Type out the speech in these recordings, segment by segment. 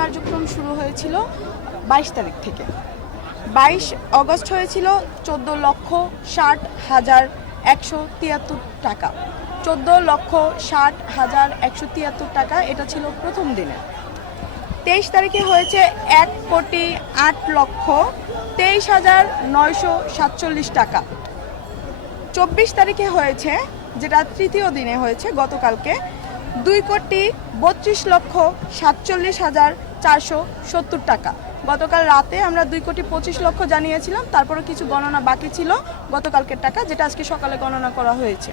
কার্যক্রম শুরু হয়েছিল 22 তারিখ থেকে। 22 অগস্ট হয়েছিল 14,60,173 টাকা। 14,60,173 টাকা, এটা ছিল প্রথম দিনে। 23 তারিখে হয়েছে 1,08,23,947 টাকা। 24 তারিখে হয়েছে, যেটা তৃতীয় দিনে হয়েছে গতকালকে, 2,32,47,470 টাকা। গতকাল রাতে আমরা 2,25,00,000 জানিয়েছিলাম, তারপরে কিছু গণনা বাকি ছিল গতকালকের টাকা, যেটা আজকে সকালে গণনা করা হয়েছে।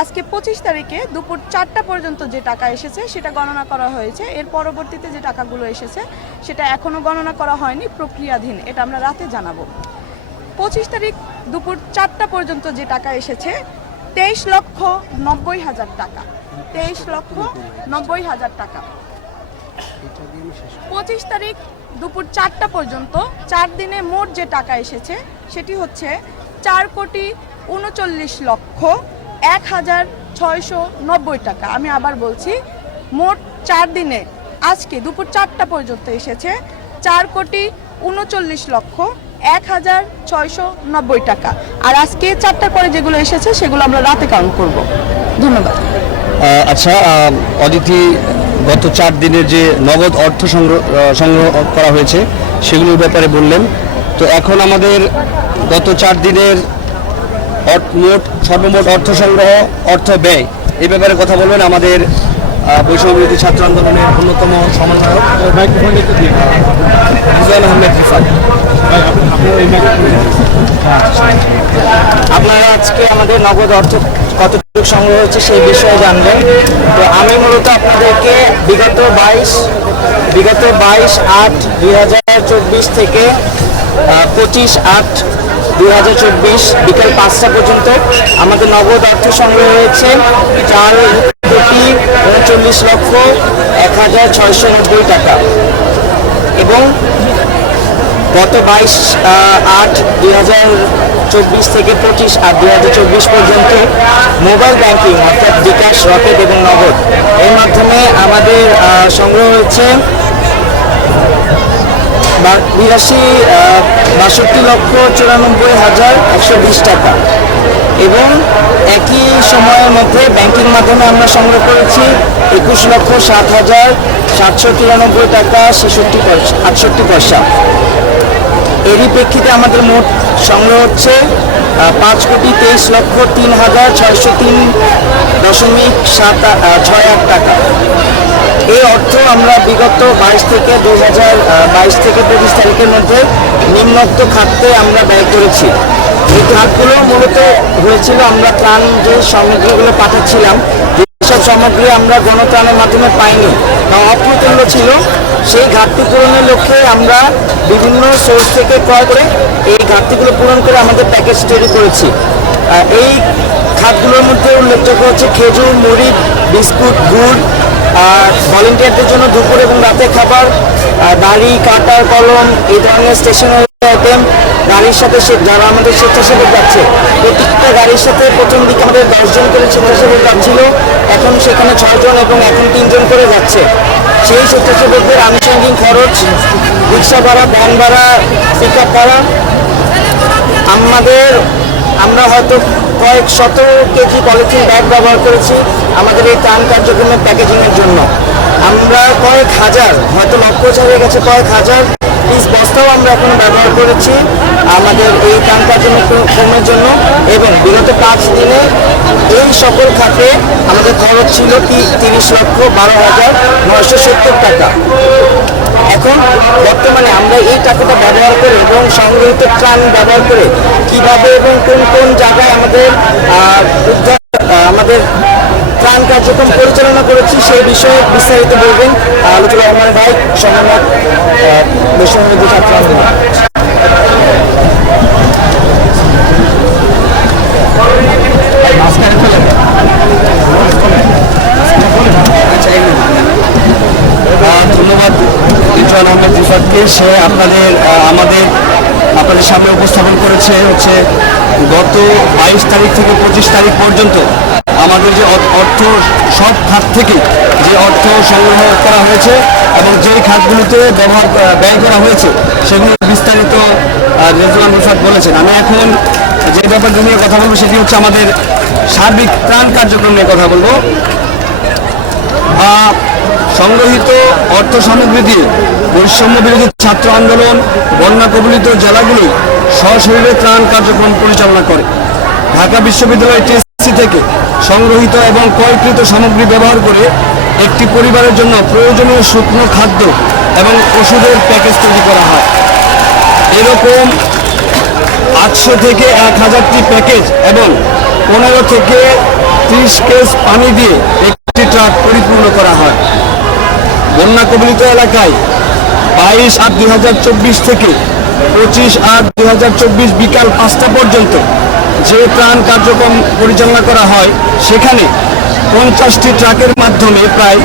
আজকে 25 তারিখে দুপুর 4টা পর্যন্ত যে টাকা এসেছে সেটা গণনা করা হয়েছে। এর পরবর্তীতে যে টাকাগুলো এসেছে সেটা এখনও গণনা করা হয়নি, প্রক্রিয়াধীন, এটা আমরা রাতে জানাবো। 25 তারিখ দুপুর 4টা পর্যন্ত যে টাকা এসেছে 23,90,000 টাকা। 23,90,000 টাকা। 25 তারিখ দুপুর 4টা পর্যন্ত 4 দিনে মোট যে টাকা এসেছে সেটি হচ্ছে 4,39,01,690 টাকা। আমি আবার বলছি, মোট 4 দিনে আজকে দুপুর 4টা পর্যন্ত এসেছে 4,39,01,690 টাকা। আর আজকে 4টার পরে যেগুলো এসেছে সেগুলো আমরা রাতে কাউন্ট করব। ধন্যবাদ। আচ্ছা অদিতি, গত 4 দিনের যে নগদ অর্থ সংগ্রহ করা হয়েছে সেগুলোর ব্যাপারে বললেন, তো এখন আমাদের গত 4 দিনের সর্বমোট অর্থ সংগ্রহ, অর্থ ব্যয়, এই ব্যাপারে কথা বলবেন আমাদের বৈষম্যবিরোধী ছাত্র আন্দোলনের অন্যতম সমন্বয়ক রিজওয়ান আহমেদ রিফাত। আপনারা আজকে আমাদের নগদ অর্থ কতটুকু সংগ্রহ হচ্ছে সেই বিষয়ে জানবেন। তো আমি মূলত আপনাদেরকে বিগত 22/8/2024 থেকে 25/8/2024 বিকাল 5টা পর্যন্ত আমাদের নগদ অর্থ সংগ্রহ হয়েছে 4,39,01,690 টাকা। এবং গত 22/8/2024 থেকে 25/8/2024 পর্যন্ত মোবাইল ব্যাংকিং অর্থাৎ বিকাশ, রকেট এবং নগদ এর মাধ্যমে আমাদের সংগ্রহ হয়েছে 62,94,120 টাকা। এবং একই সময়ের মধ্যে ব্যাংকিং মাধ্যমে আমরা সংগ্রহ করেছি 21,07,793 টাকা 68 পয়সা। এরই প্রেক্ষিতে আমাদের মোট সংগ্রহ হচ্ছে 5,23,03,603.68 টাকা। এই অর্থ আমরা বিগত 22 থেকে 25 তারিখের মধ্যে নিম্নোক্ত খাতে আমরা ব্যয় করেছি। এই খাতগুলো মূলত হয়েছিল, আমরা ত্রাণ যে সামগ্রীগুলো পাঠাচ্ছিলাম, যেসব সামগ্রী আমরা গণত্রাণের মাধ্যমে পাইনি বা অপ্রতুল্য ছিল, সেই ঘাটতি পূরণের লক্ষ্যে আমরা বিভিন্ন সোর্স থেকে ক্রয় করে এই ঘাটতিগুলো পূরণ করে আমাদের প্যাকেজ তৈরি করেছি। এই খাতগুলোর মধ্যে উল্লেখযোগ্য হচ্ছে খেজুর, মুড়ি, বিস্কুট, গুড়, আর ভলেন্টিয়ারদের জন্য দুপুর এবং রাতের খাবার, দাড়ি, কাটার, কলম, এই ধরনের স্টেশনারি আইটেম। গাড়ির সাথে যারা আমাদের স্বেচ্ছাসেবক যাচ্ছে, প্রত্যেকটা গাড়ির সাথে প্রথম দিকে আমাদের 10 জন করে স্বেচ্ছাসেবক যাচ্ছিল, এখন সেখানে 6 জন এবং এখন 3 জন করে যাচ্ছে। সেই স্বেচ্ছাসেবকদের আনুষঙ্গিক খরচ, রিক্সা ভাড়া, ভ্যান ভাড়া, পিক আপ ভাড়া, আমরা হয়তো কয়েক শত কেজি পলিথিন ব্যাগ ব্যবহার করেছি আমাদের এই ত্রাণ কার্যক্রমের প্যাকেজিংয়ের জন্য। আমরা কয়েক হাজার, হয়তো লক্ষ ছাড়িয়ে গেছে, কয়েক হাজার পিস বস্তাও আমরা এখন ব্যবহার করেছি আমাদের এই ত্রাণ কার্যক্রমের জন্য। এবং বিগত 5 দিনে এই সকল খাতে আমাদের খরচ ছিল 30,12,970 টাকা। এখন বর্তমানে আমরা এই টাকাটা ব্যবহার করে এবং সংগৃহীত ত্রাণ ব্যবহার করে কিভাবে এবং কোন কোন জায়গায় আমাদের ত্রাণ কার্যক্রম পরিচালনা করেছি সেই বিষয়ে বিস্তারিত বলবেন লুৎফর রহমান ভাই, সমন্বয়ক বৈষম্যবিরোধী ছাত্র আন্দোলন। ধন্যবাদ রিজওয়ান আহমেদ রিফাতকে। সে আপনাদের সামনে উপস্থাপন করেছে হচ্ছে গত 22 তারিখ থেকে 25 তারিখ পর্যন্ত আমাদের যে অর্থ সব খাত থেকে যে অর্থ সংগ্রহ করা হয়েছে এবং যেই খাতগুলোতে ব্যয় করা হয়েছে সেগুলো বিস্তারিত রেজওয়ান রফাত বলেছেন। আমি এখন যে ব্যাপারটা নিয়ে কথা বলবো সেটি হচ্ছে আমাদের সার্বিক ত্রাণ কার্যক্রম নিয়ে কথা বলবো। সংগৃহীত অর্থ সামগ্রী দিয়ে বৈষম্য বিরোধী ছাত্র আন্দোলন বন্যা কবলিত জেলাগুলি সশরীরে ত্রাণ কার্যক্রম পরিচালনা করে। ঢাকা বিশ্ববিদ্যালয় টিএসসি থেকে সংগৃহীত এবং ক্রয়কৃত সামগ্রী ব্যবহার করে একটি পরিবারের জন্য প্রয়োজনীয় শুকনো খাদ্য এবং ওষুধের প্যাকেজ তৈরি করা হয়। এরকম 800 থেকে 1000টি প্যাকেজ এবং 15 থেকে 30 কেস পানি দিয়ে একটি ট্রাক পরিপূর্ণ করা হয়। বন্যা কবলিত এলাকায় 22/8/2024 থেকে 25/8/2024 বিকাল 5টা পর্যন্ত যে ত্রাণ কার্যক্রম পরিচালনা করা হয় সেখানে 50টি ট্রাকের মাধ্যমে প্রায়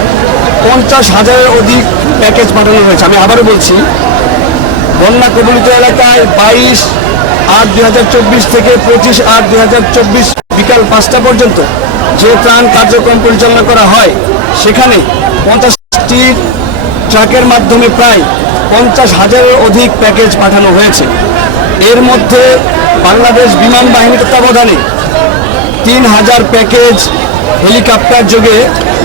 50,000-এর অধিক প্যাকেজ পাঠানো হয়েছে। আমি আবারও বলছি, বন্যা কবলিত এলাকায় 22/8/2024 থেকে 25/8/2024 বিকাল 5টা পর্যন্ত যে ত্রাণ কার্যক্রম পরিচালনা করা হয় সেখানে 50টি ট্রাকের মাধ্যমে প্রায় 50,000-এর অধিক প্যাকেজ পাঠানো হয়েছে। এর মধ্যে বাংলাদেশ বিমান বাহিনী তত্ত্বাবধানে 3000 প্যাকেজ হেলিকপ্টার যোগে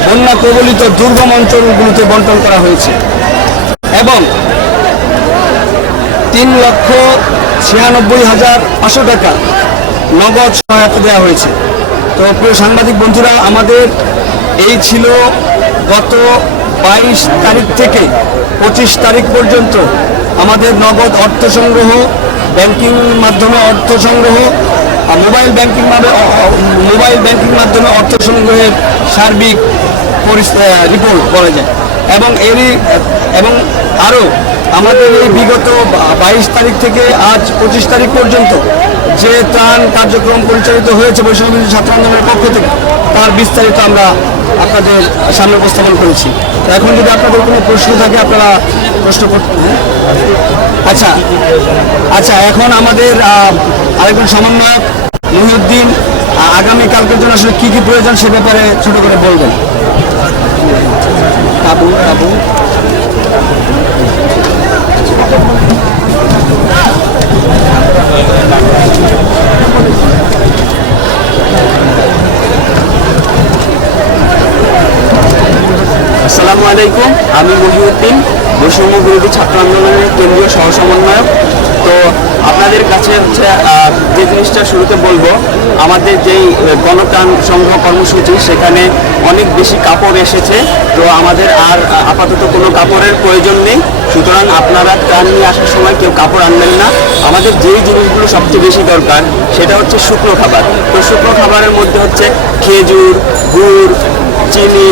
বন্যা কবলিত দুর্গম অঞ্চলগুলোতে বন্টন করা হয়েছে এবং 3,96,500 টাকা নগদ সহায়তা দেওয়া হয়েছে। তো প্রিয় সাংবাদিক বন্ধুরা, আমাদের এই ছিল গত 22 তারিখ থেকে 25 তারিখ পর্যন্ত আমাদের নগদ অর্থ সংগ্রহ, ব্যাংকিং মাধ্যমে অর্থ সংগ্রহ, মোবাইল ব্যাংকিং মাধ্যমে অর্থ সংগ্রহের সার্বিক রিপোর্ট করা যায় এবং আরও আমাদের এই বিগত 22 তারিখ থেকে আজ 25 তারিখ পর্যন্ত যে ত্রাণ কার্যক্রম পরিচালিত হয়েছে বৈষম্য বিরোধী ছাত্র আন্দোলনের পক্ষ থেকে তার বিস্তারিত আমরা আপনাদের সামনে উপস্থাপন করেছি। তো এখন যদি আপনাদের কোনো প্রশ্ন থাকে আপনারা প্রশ্ন করতে। আচ্ছা, এখন আমাদের আরেকজন সমন্বয়ক মহিউদ্দিন আগামীকালকের জন্য আসলে কী কী প্রয়োজন সে ব্যাপারে ছোট করে বলবেন। আসসালামু আলাইকুম, আমি মহিউদ্দিন, বৈষম্য বিরোধী ছাত্র আন্দোলনের কেন্দ্রীয় সহ সমন্বয়ক। তো আপনাদের কাছে হচ্ছে যে জিনিসটা শুরুতে বলবো, আমাদের যেই গণত্রাণ সংগ্রহ কর্মসূচি সেখানে অনেক বেশি কাপড় এসেছে। তো আমাদের আর আপাতত কোনো কাপড়ের প্রয়োজন নেই, সুতরাং আপনারা ত্রাণ নিয়ে আসার সময় কেউ কাপড় আনবেন না। আমাদের যেই জিনিসগুলো সবচেয়ে বেশি দরকার সেটা হচ্ছে শুকনো খাবার। তো শুকনো খাবারের মধ্যে হচ্ছে খেজুর, গুড়, চিনি,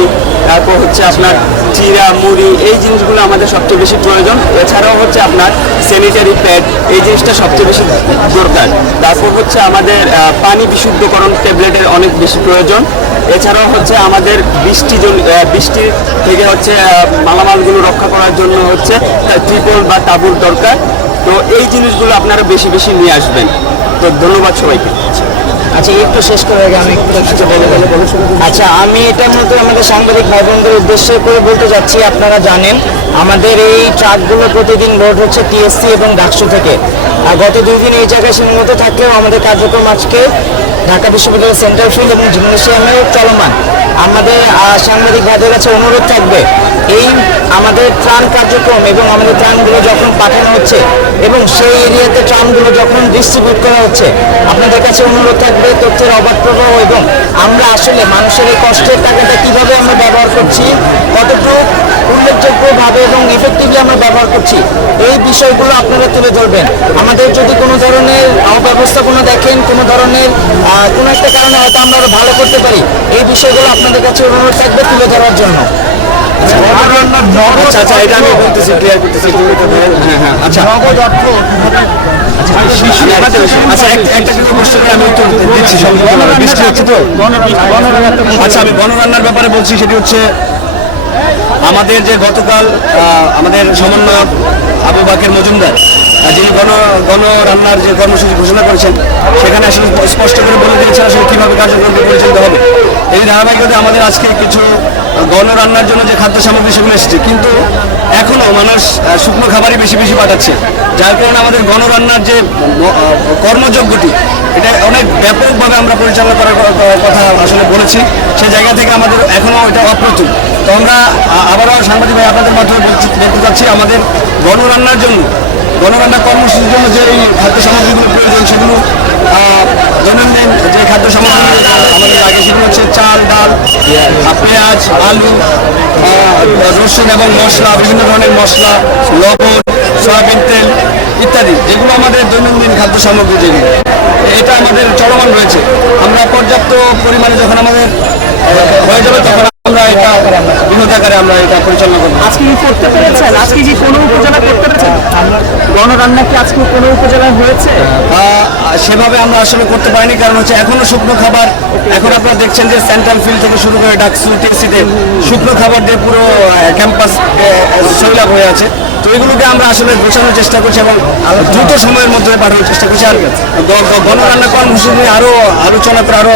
তারপর হচ্ছে আপনার চিরা, মুড়ি, এই জিনিসগুলো আমাদের সবচেয়ে বেশি প্রয়োজন। এছাড়াও হচ্ছে আপনার স্যানিটারি প্যাড, এই জিনিসটা সবচেয়ে বেশি দরকার। তারপর হচ্ছে আমাদের পানি বিশুদ্ধকরণ ট্যাবলেটের অনেক বেশি প্রয়োজন। এছাড়াও হচ্ছে আমাদের বৃষ্টি থেকে হচ্ছে মালামালগুলো রক্ষা করার জন্য হচ্ছে ত্রিপল বা তাঁবুর দরকার। তো এই জিনিসগুলো আপনারা বেশি বেশি নিয়ে আসবেন। তো ধন্যবাদ সবাইকে। আচ্ছা, একটু শেষ করে আগে আমি একটু কিছু বলে। আচ্ছা, আমি এটার মধ্যে আমাদের সাংবাদিক ভাই বোনদের উদ্দেশ্য করে বলতে যাচ্ছি, আপনারা জানেন আমাদের এই ট্রাকগুলো প্রতিদিন লোড হচ্ছে টিএসসি এবং ডাকসু থেকে। আর গত 2 দিন এই জায়গায় সীমাবদ্ধ থাকলেও আমাদের কার্যক্রম আজকে ঢাকা বিশ্ববিদ্যালয়ের সেন্ট্রাল ফিল্ড এবং জিমনেশিয়ামেও চলমান। আমাদের সাংবাদিক ভাইদের কাছে অনুরোধ থাকবে, এই আমাদের ত্রাণ কার্যক্রম এবং আমাদের ত্রাণগুলো যখন পাঠানো হচ্ছে এবং সেই এরিয়াতে ত্রাণগুলো যখন ডিস্ট্রিবিউট করা হচ্ছে, আপনাদের কাছে অনুরোধ থাকবে তথ্যের অবাধ প্রবাহ এবং আমরা আসলে মানুষের এই কষ্টের টাকাটা কীভাবে আমরা ব্যবহার করছি, কতটুকু উল্লেখযোগ্যভাবে এবং ইফেক্টিভলি আমরা ব্যবহার করছি, এই বিষয়গুলো আপনারা তুলে ধরবেন। আমাদের যদি কোনো ধরনের অব্যবস্থাপনা দেখেন, কোনো ধরনের কোনো একটা কারণে হয়তো আমরা আরও ভালো করতে পারি, এই বিষয়গুলো আপনাদের কাছে অনুরোধ থাকবে তুলে ধরার জন্য। আচ্ছা, এটা আমি বলতেছি, ক্লিয়ার করতেছি। আচ্ছা, আমি গণরান্নার ব্যাপারে বলছি, সেটি হচ্ছে আমাদের যে গতকাল আমাদের সমন্বয়ক আবু বাকের মজুমদার যিনি গণ রান্নার যে কর্মসূচি ঘোষণা করেছেন সেখানে আসলে স্পষ্ট করে বলে দিয়েছেন আসলে কীভাবে কার্যক্রমটি পরিচালিত হবে। এই ধারাবাহিকতায় আমাদের আজকে কিছু গণ রান্নার জন্য যে খাদ্য সামগ্রী সেগুলো এসেছে, কিন্তু এখনও মানুষ শুকনো খাবারই বেশি বেশি পাঠাচ্ছে, যার কারণে আমাদের গণ রান্নার যে কর্মযোগ্যটি এটা অনেক ব্যাপকভাবে আমরা পরিচালনা করার কথা আসলে বলেছি। সেই জায়গা থেকে আমাদের এখনও এটা অপ্রতুল। তো আমরা আবারও সাংবাদিক ভাই আপনাদের মাধ্যমে বলতে চাচ্ছি, আমাদের গণরান্নার জন্য গণরান্না কর্মসূচির জন্য যে এই খাদ্য সামগ্রীগুলো প্রয়োজন সেগুলো দৈনন্দিন যে খাদ্য সামগ্রী আমাদের লাগে সেগুলো হচ্ছে চাল, ডাল, পেঁয়াজ, আলু, রসুন এবং মশলা, বিভিন্ন ধরনের মশলা, লবণ, সয়াবিন তেল ইত্যাদি, যেগুলো আমাদের দৈনন্দিন খাদ্য সামগ্রী যেগুলো এটা আমাদের চলমান রয়েছে। আমরা পর্যাপ্ত পরিমাণে যখন আমাদের হয়ে যাবে তখন আমরা এটা বৃহৎ আকারে আমরা এটা পরিচালনা করবো। আজকে কি করতে পেরেছেন? আজকে কি কোনো উপজেলা করতে পেরেছেন? গণরান্না কি আজকে কোনো উপজেলায় হয়েছে? সেভাবে আমরা আসলে করতে পারিনি, কারণ হচ্ছে এখনো শুকনো খাবার, এখন আপনারা দেখছেন যে সেন্ট্রাল ফিল্ড থেকে শুরু করে ডাকসু, টিএসসিতে শুকনো খাবার দিয়ে পুরো ক্যাম্পাস সৈলাভ হয়ে আছে। তো এগুলোকে আমরা আসলে গোছানোর চেষ্টা করছি এবং দ্রুত সময়ের মধ্যে পাঠানোর চেষ্টা করছি। আর গণরান্না কর্মসূচি নিয়ে আরও আলোচনা করে আরও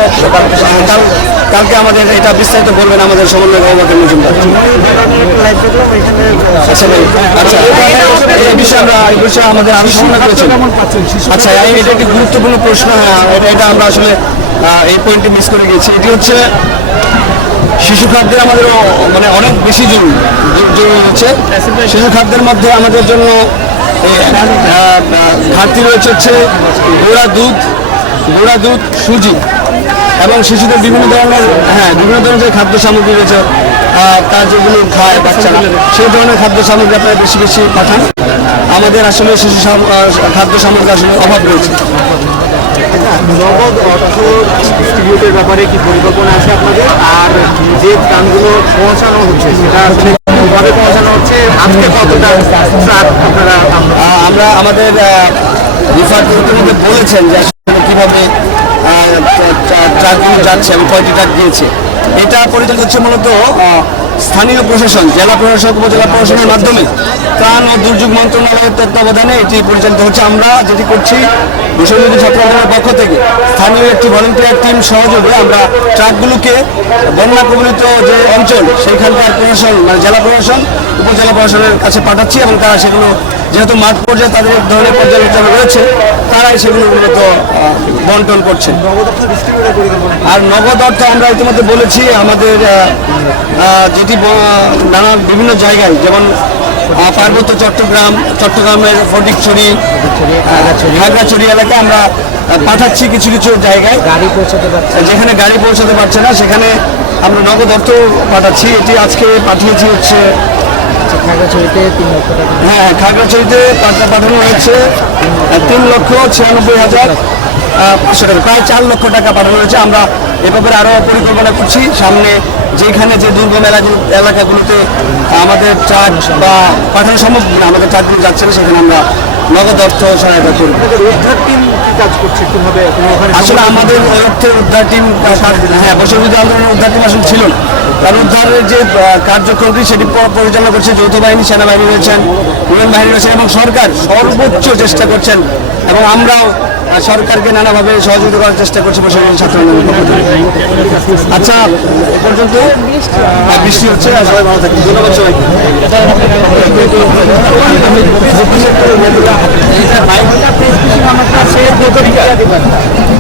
কালকে আমাদের এটা বিস্তারিত বলবেন আমাদের সমন্বয় বাবাকে মজুমদার। আচ্ছা ভাই, আচ্ছা এই বিষয়ে আমাদের আরো সমন্বয় করেছেন। আচ্ছা, এটা একটি গুরুত্বপূর্ণ প্রশ্ন। এটা আমরা আসলে এই পয়েন্টটি মিস করে গেছি। এটি হচ্ছে শিশু খাদ্যের আমাদের মানে অনেক বেশি জরুরি হচ্ছে। শিশু খাদ্যের মধ্যে আমাদের জন্য ঘাটতি রয়েছে হচ্ছে গুঁড়া দুধ, সুজি এবং শিশুদের বিভিন্ন ধরনের যে খাদ্য সামগ্রী রয়েছে তার যেগুলো খায় বাচ্চারা, সেই ধরনের খাদ্য সামগ্রী আপনারা বেশি বেশি পাঠান। আমাদের আসলে শিশু খাদ্য সামগ্রী আসলে অভাব রয়েছে। নগদ অর্থ ডিস্ট্রিবিউটের ব্যাপারে কি পরিকল্পনা আছে আপনাদের? আর যে ত্রাণগুলো পৌঁছানো হচ্ছে সেটা আসলে কিভাবে পৌঁছানো হচ্ছে? আজকে কতটা ট্রাক আপনারা? আমরা আমাদের রিফার মধ্যে বলেছেন যে আসলে কীভাবে ট্রাকগুলো যাচ্ছে এবং কয়টি ট্রাক দিয়েছে। এটা পরিচালিত হচ্ছে মূলত স্থানীয় প্রশাসন, জেলা প্রশাসক, উপজেলা প্রশাসনের মাধ্যমে ত্রাণ ও দুর্যোগ মন্ত্রণালয়ের তত্ত্বাবধানে এটি পরিচালিত হচ্ছে। আমরা যেটি করছি বিশ্ববিদ্যালয় ছাত্র আন্দোলনের পক্ষ থেকে স্থানীয় একটি ভলেন্টিয়ার টিম সহযোগে আমরা ট্রাকগুলোকে বন্যা কবলিত যে অঞ্চল সেইখানকার প্রশাসন মানে জেলা প্রশাসন, উপজেলা প্রশাসনের কাছে পাঠাচ্ছি এবং তারা সেগুলো যেহেতু মাঠ পর্যায়ে তাদের এক ধরনের পর্যালোচনা রয়েছে, তারাই সেগুলো মূলত বন্টন করছে। আর নগদ অর্থ আমরা ইতিমধ্যে বলেছি আমাদের যেটি নানা বিভিন্ন জায়গায়, যেমন পার্বত্য চট্টগ্রামের ফটিকছড়ি, খাগড়াছড়ি এলাকায় আমরা পাঠাচ্ছি কিছু কিছু জায়গায় যেখানে গাড়ি পৌঁছাতে পারছে না, সেখানে আমরা নগদ অর্থ পাঠাচ্ছি। এটি আজকে পাঠিয়েছি হচ্ছে খাগড়াছড়িতে পাঠানো হয়েছে 3,96,500 টাকা, প্রায় 4 লক্ষ টাকা পাঠানো হয়েছে। আমরা এ ব্যাপারে আরও পরিকল্পনা করছি। সামনে যেখানে যে দুর্গম এলাকাগুলোতে আমাদের ট্রাক বা পাঠানো সম্ভব না, আমাদের ট্রাকগুলো যাচ্ছে না, সেখানে আমরা নগদ অর্থ সহায়তা করব। উদ্ধার টিম কাজ করছে কিভাবে? আসলে আমাদের অর্থে উদ্ধার টিম বৈষম্যবিরোধী আন্দোলনের উদ্ধার টিম আসলে ছিল না, কারণ উদ্ধারের যে কার্যক্রমটি সেটি পরিচালনা করছে যৌথ বাহিনী, সেনাবাহিনী রয়েছেন, বিমান বাহিনী রয়েছেন এবং সরকার সর্বোচ্চ চেষ্টা করছেন এবং আমরাও সরকারকে নানাভাবে সহযোগিতা করার চেষ্টা করছি বৈষম্যবিরোধী ছাত্র আন্দোলনের পক্ষ থেকে। আচ্ছা, এ পর্যন্ত বৃষ্টি হচ্ছে, সবাই ভালো থাকবে। ধন্যবাদ সবাই।